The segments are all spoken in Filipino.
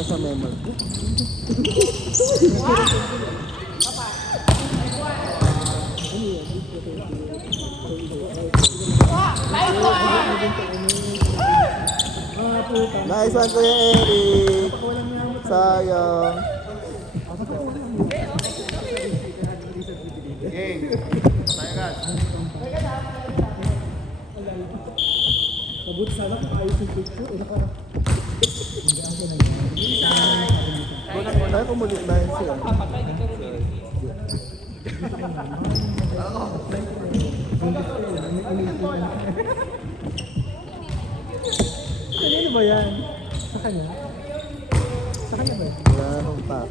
Para sa memory. Nice one, Kuya Eric. Sayang. Mabuti sana kung ayos yung picture. Tayo kumulit na yun siya. Kanino ba yan? Sa kanya? Sa kanya ba yan? Wala na akong pa.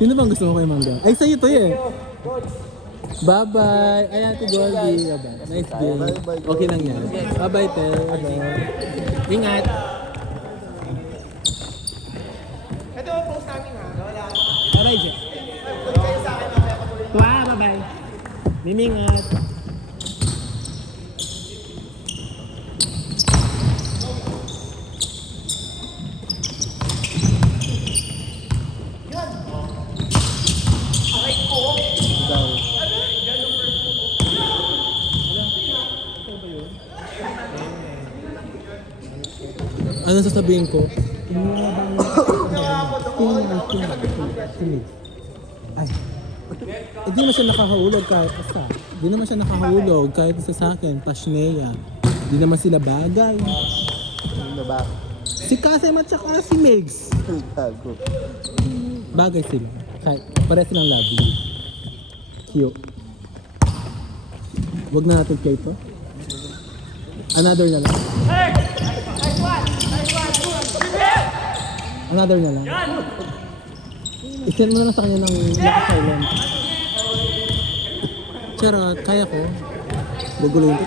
Sino bang gusto mo kay Mangga? Ay, sa'yo to eh. Bye-bye. Ay, Ate Goldie. Bye-bye. Nice day. Bye-bye, Goldie. Okay lang yan. Bye-bye, te. Bye-bye. Ingat. Ito, post namin ha. Bye-bye, Jeff. Tuwa, bye-bye. Mimingat. Daw. Ano sasabihin ko? Ay. Hindi naman siya nakahulog kahit isa. Hindi naman siya nakahulog kahit isa sa akin. Pashnea. Hindi naman sila bagay. Ano ba? Si Kasem at saka si Megs. Gago. Bagay sila. Kahit pares silang lovely. Cute. Huwag na natin play to. Another na lang. Another na lang. I-send mo na lang sa kanya ng naka-silent. Charot, kaya ko. Guguluhin ko.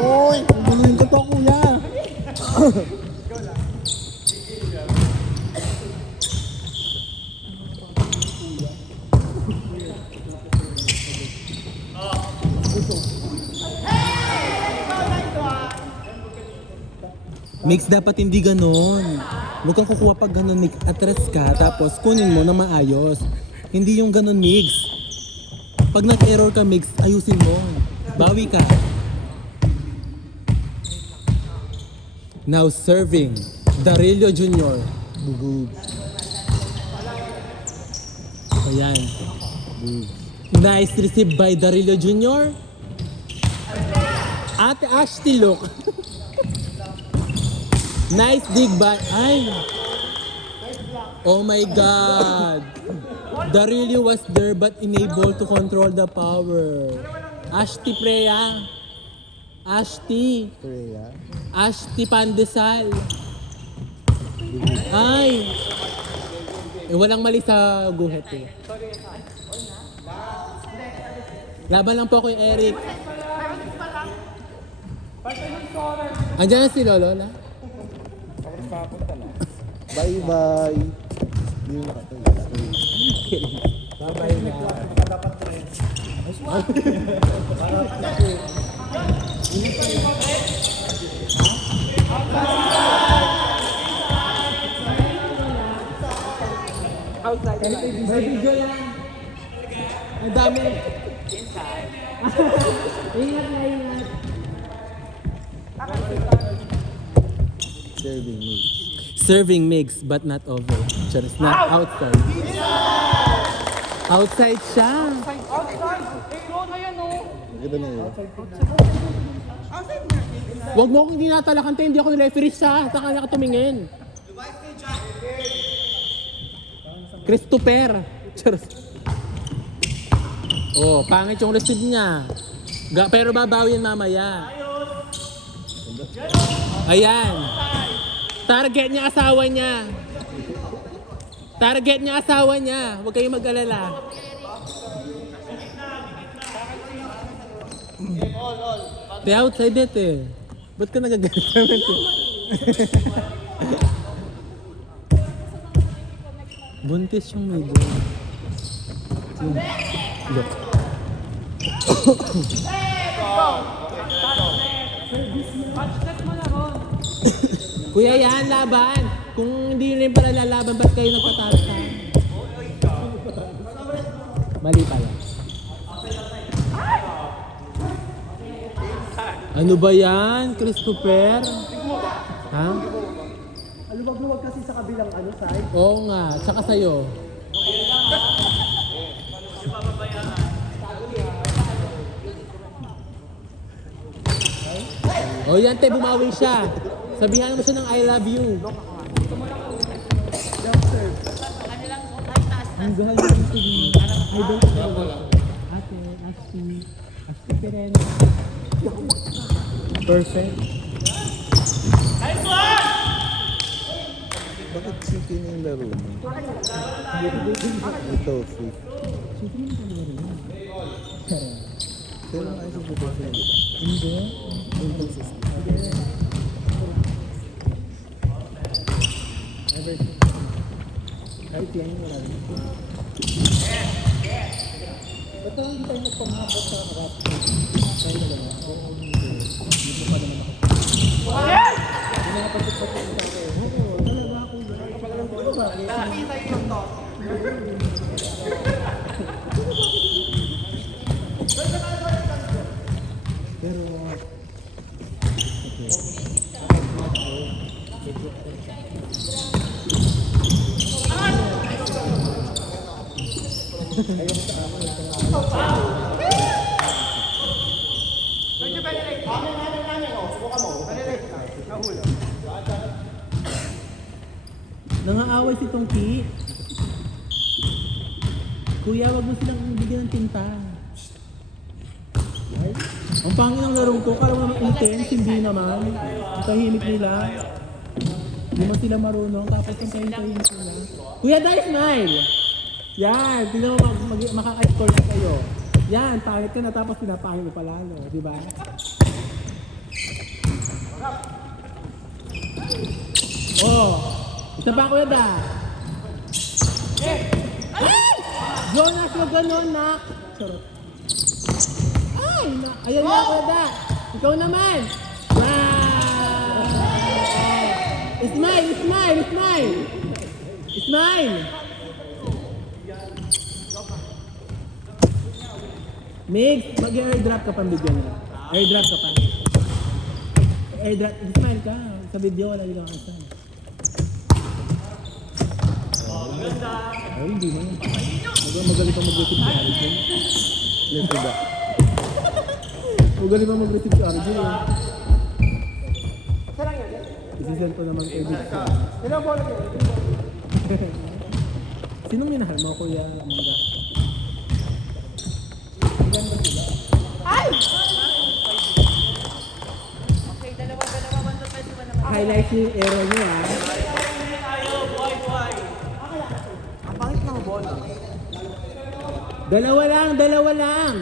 Uy! Guguluhin ko to, kuya! Mix, dapat hindi ganon. Huwag kang kukuha pag ganon, Mix. Atras ka, tapos kunin mo na maayos. Hindi yung ganon, Mix. Pag nag-error ka, Mix, ayusin mo. Bawi ka. Now serving, Darilio Jr. Bugug. Ayan. Nice receive by Darilio Jr. Ate Ashti, look. Nice dig by... Ay! Oh my God! Darilio was there but unable to control the power. Ashti Preya. Ashti. Korea. Ashti Pandesal. Ay! Eh, walang mali sa guhit eh. Laban lang po kay Eric. Andiyan na si Lolola. Bye-bye. Hindi mo nakatayo. Bye-bye na. Outside. May video yan. Ang dami. Ingat na ingat. Serving me. Serving mix but not over. Just not outside. Outside siya. Outside. Eh, no na yan, oh. Maganda na yun. Outside na. Huwag mo akong tinatalakan tayo. Hindi ako referee siya. Saka nakatumingin. Christopher. Cheers. Oh, pangit yung receive niya. Pero babawi yan mamaya. Ayan. Target niya asawa niya. Target niya asawa niya. Huwag kayong mag-alala. Te outside it eh. Ba't ka nagagalit naman eh? Buntis yung medyo. Look. Kuya yan, laban. Kung hindi rin pala lalaban, ba't kayo nagpatasa? Mali pala. Ano ba yan, Christopher? Ha? Luwag-luwag kasi sa kabilang side. Oo nga, tsaka sa'yo. O yan, te, bumawi siya. Sabihan mo siya ng I love you. Ang gahal mo ito. Idol ko talaga. Ate, Asti Perena. Perfect. Bakit chicken yung laro mo? Ito, free. Chicken yung talaga rin. Pero nga yung super free. Hindi. Kahit yan wala rin. Ba't hindi tayo nagpamabot sa harap? Tayo na lang. Hindi mo pa naman ako. Hindi na kapag-pagpag sa akin. Oo, talaga ako. Ano ba? Nakita yung to. Pero, Medyo penalty. Namin. Subukan mo. Penalty. Nahulog. Nangaaway si Tongki. Kuya, wag mo silang bigyan ng tinta. Ang pangin ng larong ko, kala mo naman intense, hindi naman. Ang tahimik nila. Hindi mo sila marunong, tapos ang tahimik nila. Kuya, dahil smile! Yan, tingnan mo makaka-score na kayo. Yan, pangit ka na tapos pinapangin mo palalo, di ba? Oh, isa pa kuya da. Ay! Jonas, huwag ganon, nak. Charot. Ay, ayan na kuya da. Ikaw naman. Wow! Smile. Mig, mag-airdrop ka pang video na. Airdrop ka pa. Airdrop, smile ka. Sa video, wala dito kang smile. Ay, hindi mo. Magaling pa mag-receive si Arjun. lito ba? Magaling pa mag-receive si Arjun. Sarang yan. Isisend ko naman kay Vic. Ilang bola yun? Sinong minahal mo, Kuya Mura? Ay! Highlight niyo yung error niyo, ha? Ang pangit ng bola. Dalawa lang.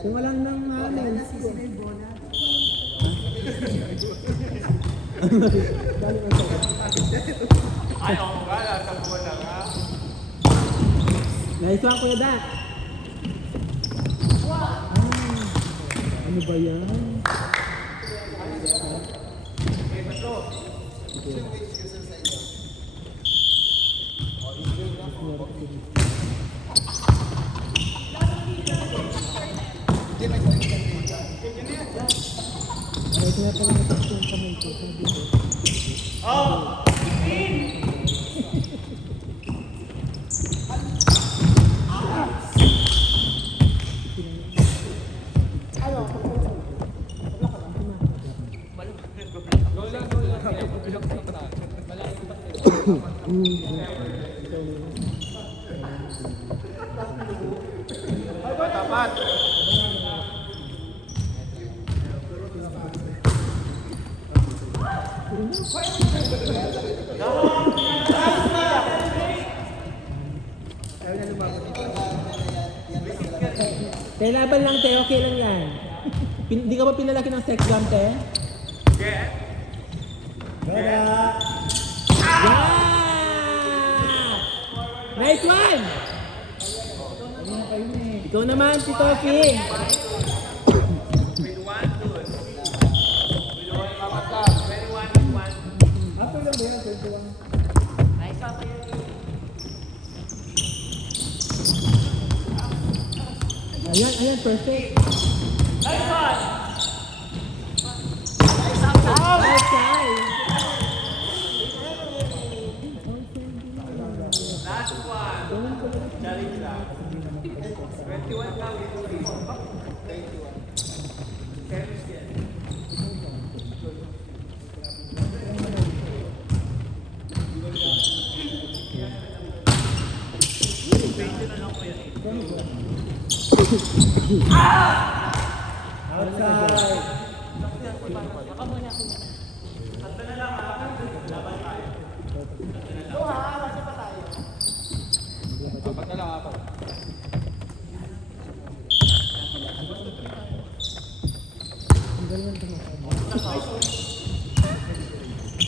Kung walang nang namin. Nice one, Kuya Dat. Ano ba yan? Ay, kaya pala natakot yung kamay ko. Tapat. Kaya laban lang, te. Okay lang yan. Hindi ka ba pinalaki ng sex gun, te? Yeah! Nice one! Ikaw naman, si Toki. Ayan, ayan, perfect. Outside. Outside.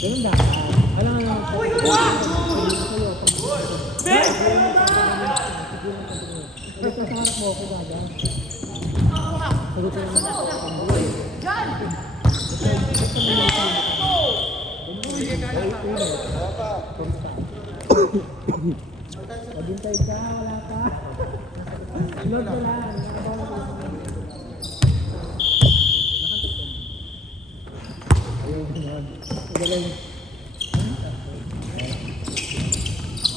Ganun dapat. Alam nga naman. Dito sa harap mo ako, gaga. Sagot ko naman. Maghintay ka, wala ka. Lord ka lang. Ayun, ganun. Magaling.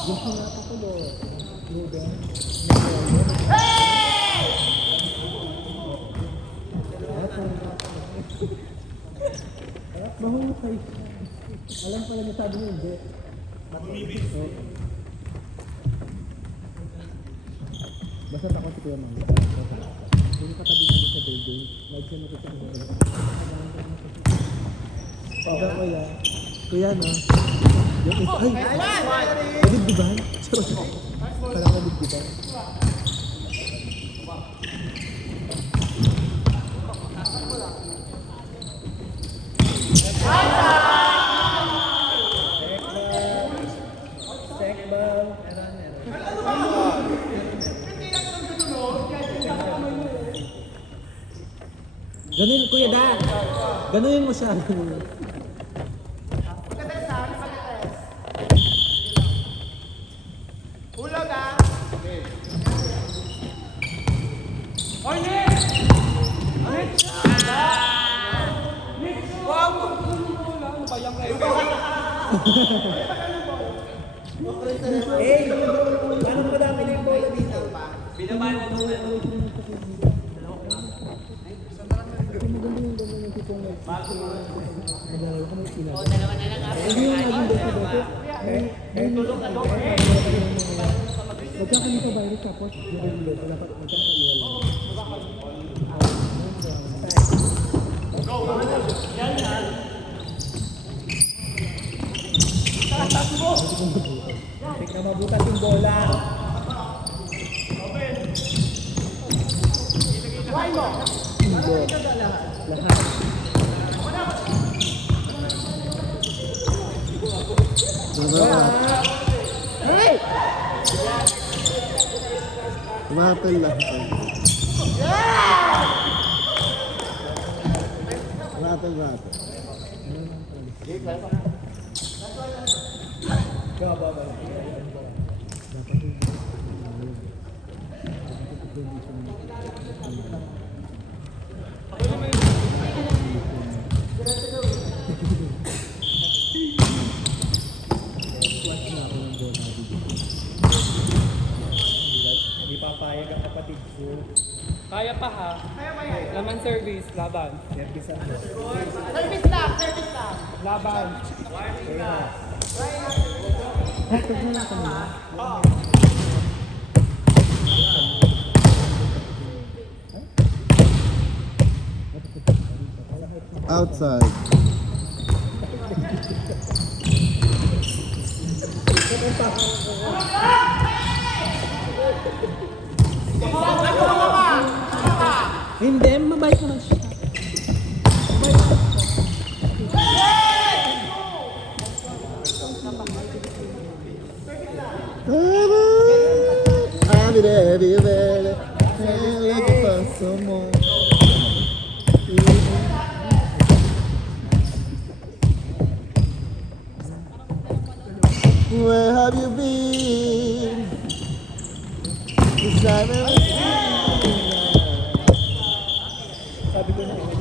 Gusto nga pa ko, Lord. Ruben. Mahukay. Alam pala niya sabi niya hindi. Basta takot si Kuya Mang. Hindi katabi namin sa building. Like siya nakita ko sa building. Ikaw kuya. Kuya no? Yung isa. Ay! Nabigdiban? Parang nabigdiban. Ganun, Kuya Dan. Ganunin mo siya. Hulog ah! Eh, paano mo dami na yung bola dito? Magkakalit ka virus tapos yung dapat magkakaiwal. Tingnan mabutas yung bola. Lahat. Hey! Umapel lang. Rattle. Hindi papayag ang kapatid ko. Kaya pa ha. Laman service, laban. Service ang Service lang! Service lang! Laban. Outside. Hindi, mabait naman siya. I'll be there, looking for someone. Where have you been? 'Cause I've never seen you. Sabi ko na.